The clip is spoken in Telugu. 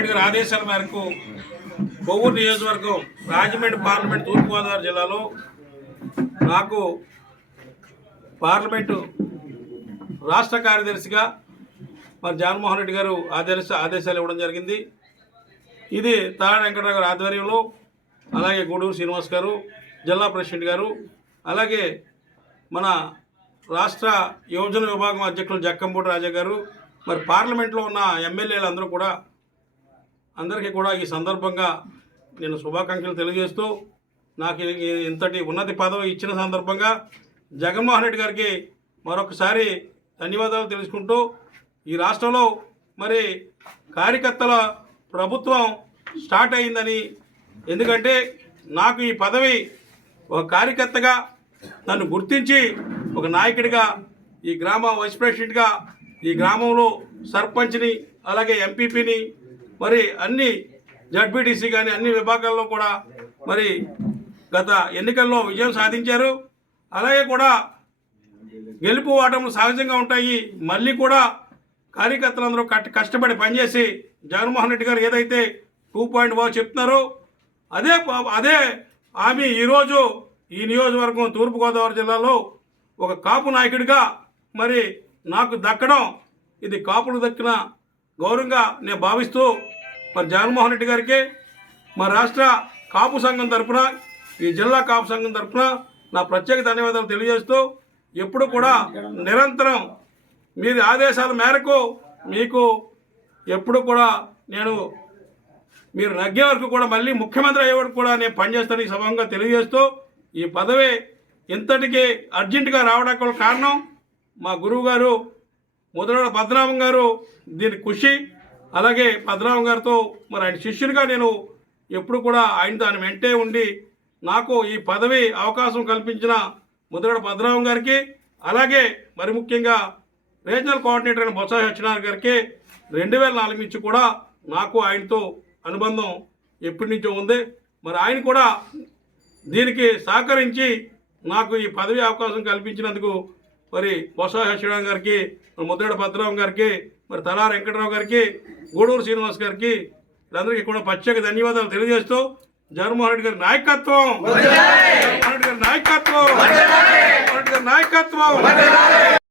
రెడ్డి గారి ఆదేశాల మేరకు కొవ్వూరు నియోజకవర్గం రాజమండ్రి పార్లమెంట్ తూర్పుగోదావరి జిల్లాలో నాకు పార్లమెంటు రాష్ట్ర కార్యదర్శిగా మరి జగన్మోహన్ రెడ్డి గారు ఆదేశాలు ఇవ్వడం జరిగింది. ఇది తాళ వెంకటరావు గారి ఆధ్వర్యంలో, అలాగే గూడూరు శ్రీనివాస్ గారు జిల్లా ప్రెసిడెంట్ గారు, అలాగే మన రాష్ట్ర యువజన విభాగం అధ్యక్షులు జక్కంపూడి రాజా గారు, మరి పార్లమెంట్లో ఉన్న ఎమ్మెల్యేలు అందరూ కూడా అందరికీ కూడా ఈ సందర్భంగా నేను శుభాకాంక్షలు తెలియజేస్తూ నాకు ఇంతటి ఉన్నతి పదవి ఇచ్చిన సందర్భంగా జగన్మోహన్ రెడ్డి గారికి మరొకసారి ధన్యవాదాలు తెలుసుకుంటూ, ఈ రాష్ట్రంలో మరి కార్యకర్తల ప్రభుత్వం స్టార్ట్ అయిందని, ఎందుకంటే నాకు ఈ పదవి ఒక కార్యకర్తగా నన్ను గుర్తించి ఒక నాయకుడిగా ఈ గ్రామ వైస్ ప్రెసిడెంట్గా ఈ గ్రామంలో సర్పంచ్ని అలాగే ఎంపీపీని మరి అన్ని జడ్పీటీసీ కానీ అన్ని విభాగాల్లో కూడా మరి గత ఎన్నికల్లో విజయం సాధించారు. అలాగే కూడా గెలుపు ఓటములు సహజంగా ఉంటాయి. మళ్ళీ కూడా కార్యకర్తలందరూ కష్టపడి పనిచేసి జగన్మోహన్ రెడ్డి గారు ఏదైతే 2.0 చెప్తున్నారో అదే హామీ ఈరోజు ఈ నియోజకవర్గం తూర్పుగోదావరి జిల్లాలో ఒక కాపు నాయకుడిగా మరి నాకు దక్కడం ఇది కాపులకు దక్కిన గౌరవంగా నేను భావిస్తూ మరి జగన్మోహన్ రెడ్డి గారికి మా రాష్ట్ర కాపు సంఘం తరఫున ఈ జిల్లా కాపు సంఘం తరఫున నా ప్రత్యేక ధన్యవాదాలు తెలియజేస్తూ ఎప్పుడు కూడా నిరంతరం మీరు ఆదేశాల మేరకు మీకు ఎప్పుడు కూడా నేను మీరు నగ్గే వరకు కూడా మళ్ళీ ముఖ్యమంత్రి అయ్యే వరకు కూడా నేను పనిచేస్తాను ఈ సభంగా తెలియజేస్తూ ఈ పదవి ఇంతటికి అర్జెంటుగా రావడానికి కారణం మా గురువు గారు ముద్రగడ పద్మనాభం గారు దీని కృషి, అలాగే పద్మనాభం గారితో మరి ఆయన శిష్యునిగా నేను ఎప్పుడు కూడా ఆయన వెంటే ఉండి నాకు ఈ పదవి అవకాశం కల్పించిన ముద్రగడ పద్మనాభం గారికి, అలాగే మరి ముఖ్యంగా రీజనల్ కోఆర్డినేటర్ అయిన బొత్స సత్యనారాయణ గారికి 2004 నుంచి కూడా నాకు ఆయనతో అనుబంధం ఎప్పటి నుంచో ఉంది. మరి ఆయన కూడా దీనికి సహకరించి నాకు ఈ పదవి అవకాశం కల్పించినందుకు మరి బొత్స సత్యనారాయణ గారికి, ముద్రగడ పద్మనాభం గారికి, మరి తలార వెంకటరావు గారికి, గూడూరు శ్రీనివాస్ గారికి వీళ్ళందరికీ కూడా ప్రత్యేక ధన్యవాదాలు తెలియజేస్తూ జగన్మోహన్ రెడ్డి గారి నాయకత్వం, జగన్మోహన్ రెడ్డి గారి నాయకత్వం, జగన్మోహన్ రెడ్డి గారి నాయకత్వం.